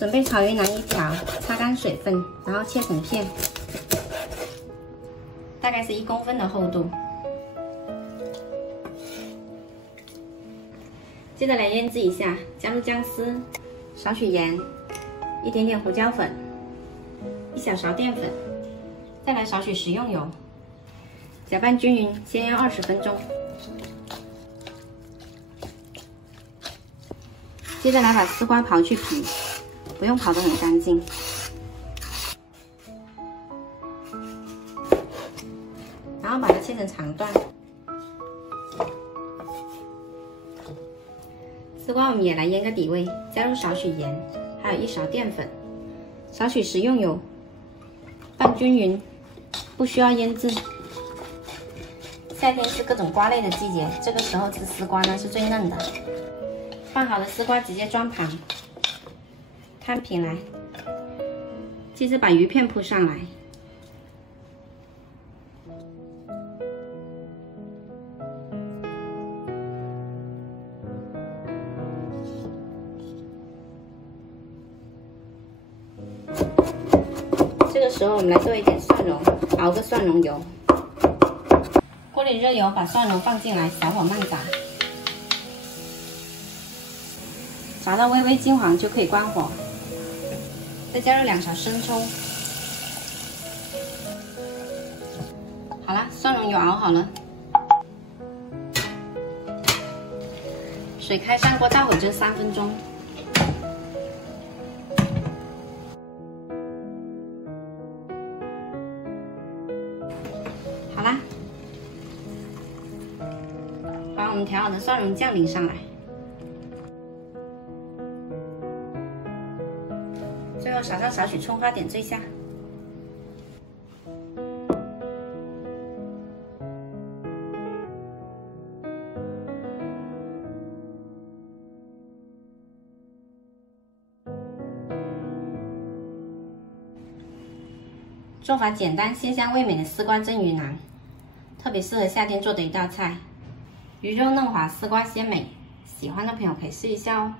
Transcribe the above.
准备草鱼腩1条，擦干水分，然后切成片，大概是1公分的厚度。接着来腌制一下，加入姜丝、少许盐、一点点胡椒粉、1小勺淀粉，再来少许食用油，搅拌均匀，煎要20分钟。接着来把丝瓜刨去皮，不用刨得很干净。然后把它切成长段。丝瓜我们也来腌个底味，加入少许盐，还有1勺淀粉，少许食用油，拌均匀，不需要腌制。夏天是各种瓜类的季节，这个时候吃丝瓜呢是最嫩的。放好的丝瓜直接装盘，摊平来，接着把鱼片铺上来。这个时候我们来做一点蒜蓉，熬个蒜蓉油。锅里热油，把蒜蓉放进来，小火慢炸。炸到微微金黄就可以关火，再加入2勺生抽。好了，蒜蓉油熬好了，水开上锅，大火蒸3分钟。好啦，把我们调好的蒜蓉酱淋上来。最后撒上少许葱花点缀下。做法简单，鲜香味美的丝瓜蒸鱼腩，特别适合夏天做的一道菜。鱼肉嫩滑，丝瓜鲜美，喜欢的朋友可以试一下哦。